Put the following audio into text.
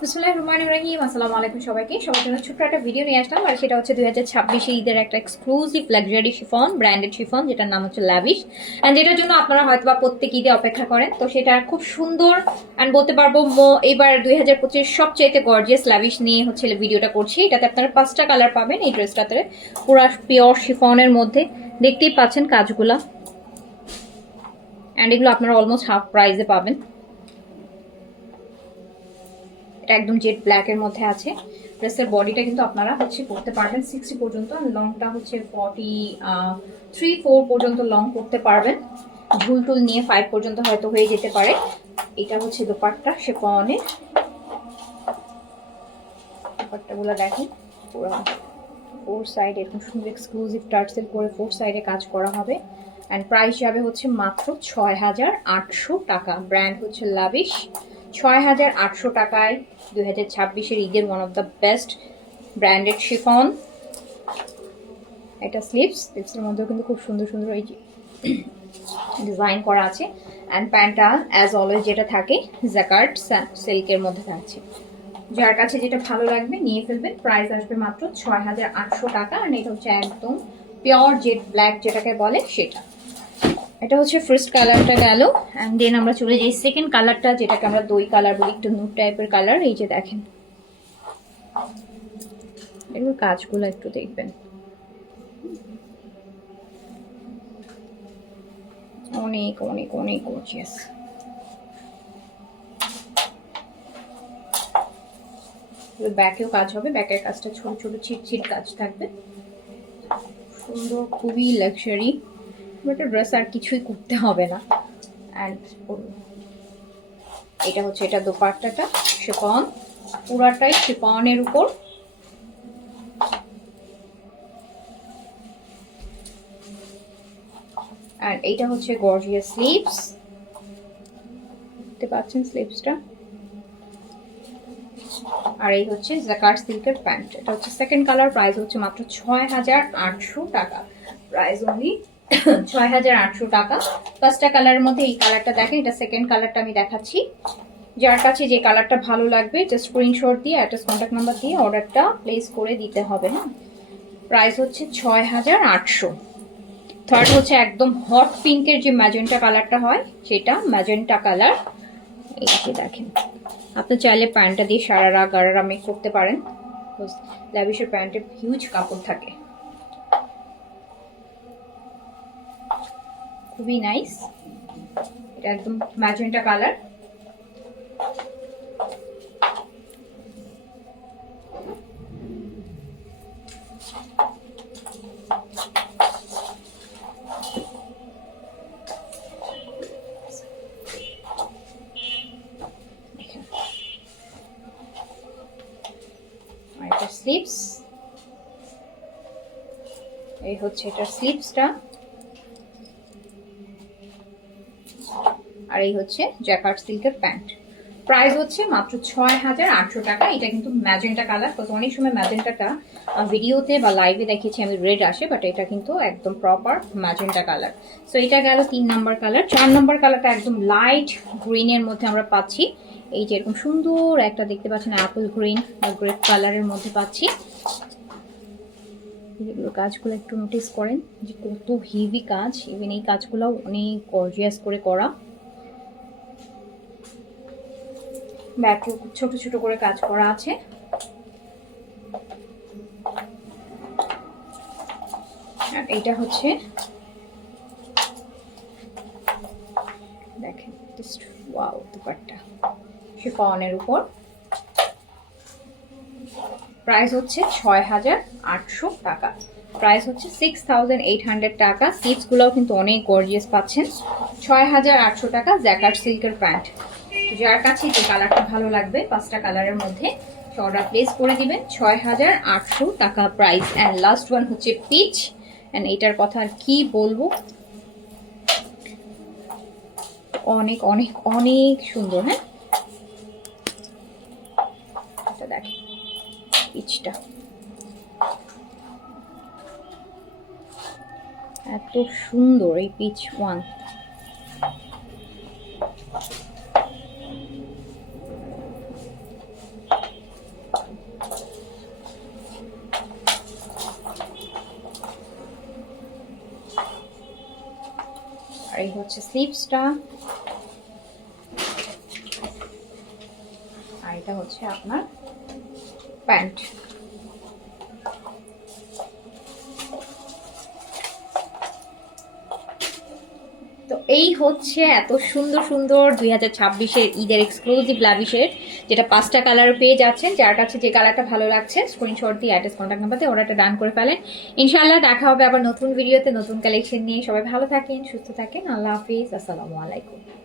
বিসমিল্লাহির রহমানির রহিম। আসসালামু আলাইকুম সবাইকে। সবার জন্য ছোট্ট একটা ভিডিও নিয়ে আসলাম, আর সেটা হচ্ছে 2026 ঈদের একটা exclusive luxury chiffon, branded chiffon, যেটার নাম হচ্ছে লাভিশ। অ্যান্ড যেটার জন্য আপনারা হয়তো বা প্রত্যেক ঈদে অপেক্ষা করেন। তো সেটা খুব সুন্দর অ্যান্ড বলতে পারবো এবার 2025 সবচেয়ে গর্জিয়াস লাভিশ নিয়ে হচ্ছে ভিডিওটা করছি। এটাতে আপনারা 5টা কালার পাবেন এই ড্রেসটাতে, পুরো পিওর শিফনের মধ্যে। দেখতেই পাচ্ছেন কাজগুলা, অ্যান্ড এগুলো আপনারা অলমোস্ট হাফ প্রাইসে পাবেন। এটা একদম জেড ব্ল্যাক এর মধ্যে আছে। ড্রেসের বডিটা কিন্তু আপনারা হচ্ছে করতে পারবেন 60 পর্যন্ত, আর লংটা হচ্ছে 43-4 পর্যন্ত লং করতে পারবেন। ঝুলটুল নিয়ে 5 পর্যন্ত হয়তো হয়ে যেতে পারে। এটা হচ্ছে দোপাট্টা শিফনের। দোপাট্টাগুলো দেখেন, পুরো 4 সাইড এরকম সুন্দর এক্সক্লুসিভ টার্সেল করে 4 সাইডে কাজ করা হবে। অ্যান্ড প্রাইস যাবে হচ্ছে মাত্র ৬,৮০০ টাকা। ব্র্যান্ড হচ্ছে লাভিশ। ৬,৮০০ টাকায় 2026-এর ঈদের one of the best branded chiffon. এটা স্লিভসের মধ্যেও কিন্তু খুব সুন্দর সুন্দর এই ডিজাইন করা আছে। অ্যান্ড প্যান্টটা অ্যাজ অলওয়েজ যেটা থাকে জ্যাকার্ড সিল্কের মধ্যে থাকছে। যার কাছে যেটা ভালো লাগবে নিয়ে ফেলবেন। প্রাইস আসবে মাত্র ৬,৮০০ টাকা। আর এটা হচ্ছে একদম পিওর জেড ব্ল্যাক যেটাকে বলে সেটা। এটা হচ্ছে ফার্স্ট কালারটা গেল। অ্যান্ড দেন আমরা চলে যাই সেকেন্ড কালারটা, যেটাকে আমরা দই কালার বলি, একটু নুড টাইপের কালার। এই যে দেখেন, এগুলো কাজগুলো একটু দেখবেন, অনেক অনেক অনেক গর্জিয়াস। ব্যাকেও কাজ হবে, ব্যাকের কাজটা ছোট ছোট ছিট কাজ থাকবে, সুন্দর, খুবই লাক্সারি। একটা ড্রেস আর কিছুই করতে হবে না। অ্যান্ড এটা হচ্ছে এটা দোপাট্টাটা শিফন, পুরাটাই শিফনের উপর। অ্যান্ড এইটা হচ্ছে গর্জিয়াস স্লিভস, দেখতে পাচ্ছেন স্লিভসটা। আর এই হচ্ছে জ্যাকার্ড সিল্কের প্যান্ট। এটা হচ্ছে সেকেন্ড কালার। প্রাইস হচ্ছে মাত্র ৬,৮০০ টাকা। প্রাইস অনলি ৬,৮০০ টাকা। ফার্স্টটা কালারের মধ্যে এই কালারটা দেখেন, এটা সেকেন্ড কালারটা আমি দেখাচ্ছি। যার কাছে যে কালারটা ভালো লাগবে জাস্ট স্ক্রিনশট দিয়ে অ্যাড্রেস কন্ট্যাক্ট নাম্বার দিয়ে অর্ডারটা প্লেস করে দিতে হবে। হ্যাঁ, প্রাইস হচ্ছে ৬,৮০০। থার্ড হচ্ছে একদম হট পিঙ্কের যে ম্যাজেন্টা কালারটা হয় সেটা, ম্যাজেন্টা কালার। এই যে দেখেন, আপনি চাইলে প্যান্টটা দিয়ে সারারা গারারা মেক করতে পারেন। ল্যাভিশের প্যান্টের হিউজ কাপড় থাকে, খুবই নাইস। এটা একদম ম্যাজেন্টা কালার। এটা স্লিভস, এই হচ্ছে এটার স্লিভসটা। আর এই হচ্ছে জ্যাকার্ড সিল্কের প্যান্ট। প্রাইস হচ্ছে মাত্র ৬,৮০০ টাকা। এটা কিন্তু ম্যাজেন্টা কালার, তো অনেক সময় ম্যাজেন্টাটা ভিডিওতে বা লাইভে দেখেছি আমি রেড আসে, বাট এটা কিন্তু একদম প্রপার ম্যাজেন্টা কালার। সো এটা গেল 3 নাম্বার কালার। 4 নাম্বার কালারটা একদম লাইট গ্রিনের মধ্যে আমরা পাচ্ছি। এই যে এরকম সুন্দর একটা দেখতে পাচ্ছেন অ্যাপল গ্রিন বা গ্রেপ কালারের মধ্যে পাচ্ছি। এগুলো কাজগুলো একটু নোটিস করেন যে কত হেভি কাজ। ইভেন এই কাজগুলো অনেক গর্জিয়াস করে করা। ব্যাকেও ছোট ছোট করে কাজ করা আছে। আর এইটা হচ্ছে দেখেন, জাস্ট ওয়াও, দুপাট্টা শিফনের উপর। প্রাইস হচ্ছে ৬,৮০০ টাকা। প্রাইস হচ্ছে 6,800 টাকা। সিপসগুলোও কিন্তু অনেক গর্জিয়াস পাচ্ছেন। ৬,৮০০ টাকা জ্যাকার্ড সিল্কের প্যান্ট। যার কাছে যে কালারটা ভালো লাগবে 5টা কালারের মধ্যে অর্ডার প্লেস করে দিবেন। ৬,৮০০ টাকা প্রাইস। অ্যান্ড লাস্ট ওয়ান হচ্ছে পিচ। অ্যান্ড এইটার কথা আর কি বলবো, অনেক অনেক অনেক সুন্দর। হ্যাঁ, এটা দেখেন পিচটা, এত সুন্দর এই পিচ ওয়ান। আর এই হচ্ছে স্লিভসটা, আর এটা হচ্ছে আপনার প্যান্ট। তো এই হচ্ছে এত সুন্দর সুন্দর 2026-এর ঈদের এক্সক্লুসিভ লাভিশের, যেটা 5টা কালার পেয়ে যাচ্ছেন। যার কাছে যে কালারটা ভালো লাগছে স্ক্রিনশট দিয়ে অ্যাড্রেস কন্ট্যাক্ট নাম্বার দিয়ে অর্ডারটা ডান করে ফেলেন। ইনশাআল্লাহ দেখা হবে আবার নতুন ভিডিওতে নতুন কালেকশন নিয়ে। সবাই ভালো থাকেন, সুস্থ থাকেন, আল্লাহ হাফিজ, আসসালামু আলাইকুম।